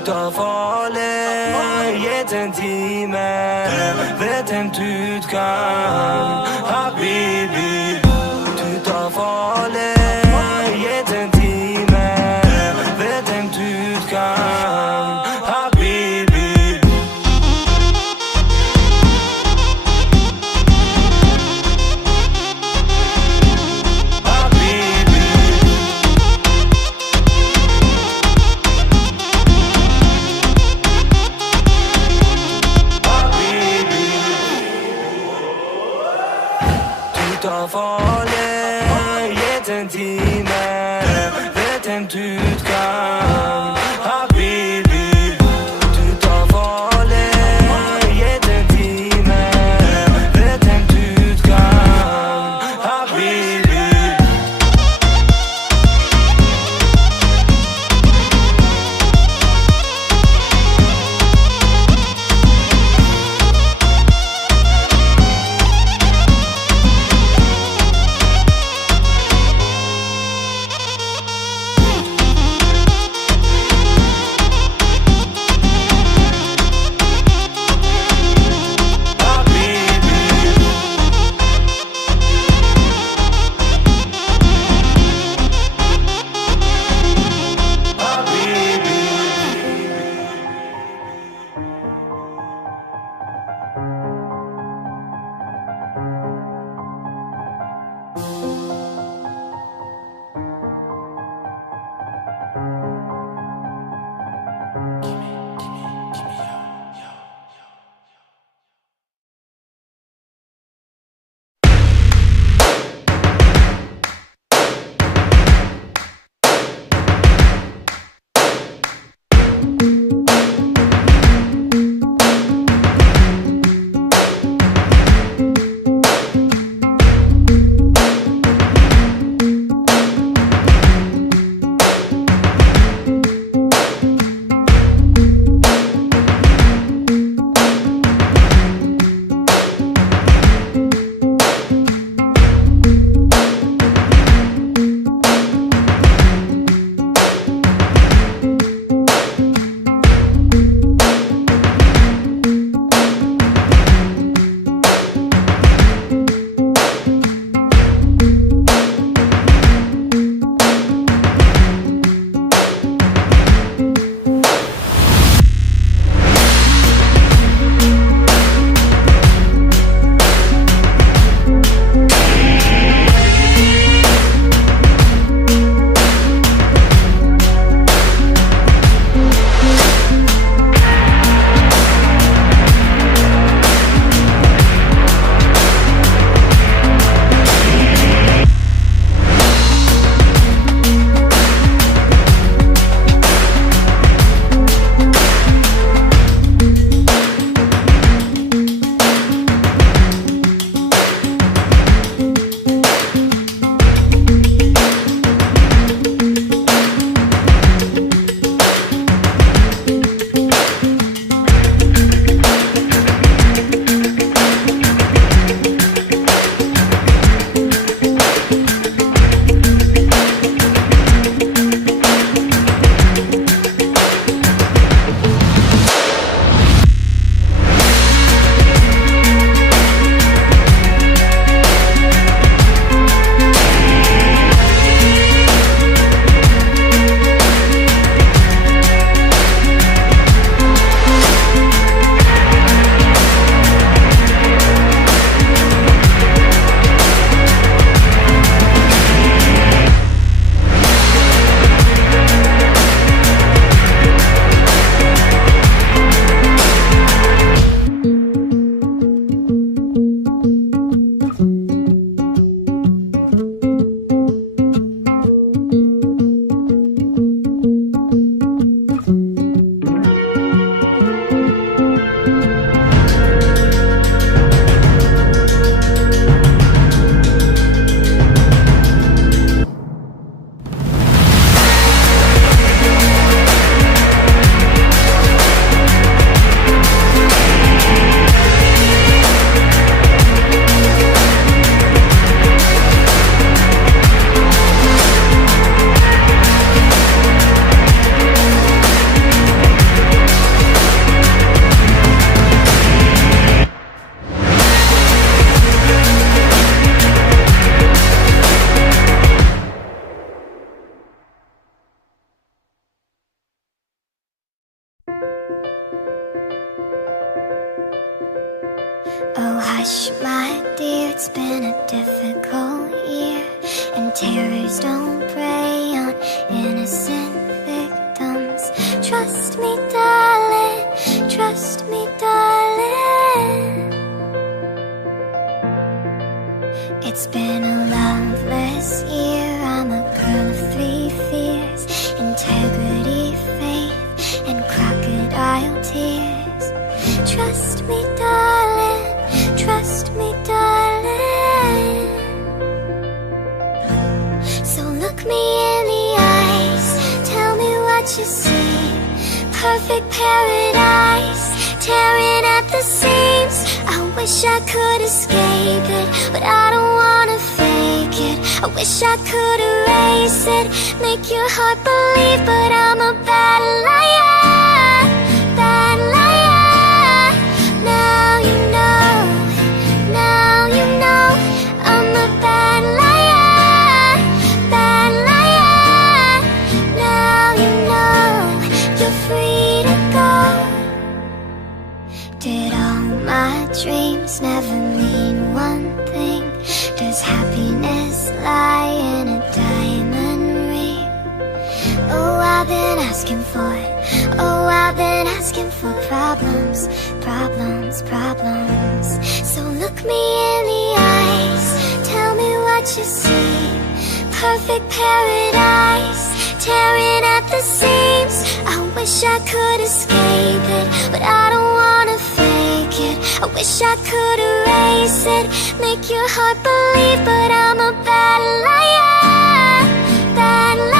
ta fale jetën time, vetëm ty t'kam, habibi. Ty ta fale jetën time, vetëm ty t'kam, habibi. Ta fale jetën time, vetëm ty t'kam, habibi. Ty ta fale jetën time, vetëm ty t'kam, habibi. Hush, my dear, it's been a difficult year, and terrors don't prey on innocent victims. Trust me, darling, trust me, darling. It's been a loveless year, I'm a girl of three fears: integrity, faith, and crocodile tears. Trust me, darling, trust me, darling. So look me in the eyes, tell me what you see. Perfect paradise, tearing at the seams. I wish I could escape it, but I don't wanna fake it. I wish I could erase it, make your heart believe, but I'm a bad liar, bad liar. Now you know, now you know, I'm a bad liar, bad liar. Now you know, you're free to go. Did all my dreams never mean one thing? Does happiness lie in a diamond ring? Oh, I've been asking for it. Oh, I've been asking for problems, problems, problems. So look me in the eyes, tell me what you see. Perfect paradise, tearing at the seams. I wish I could escape it, but I don't wanna fake it. I wish I could erase it, make your heart believe, but I'm a bad liar, bad liar.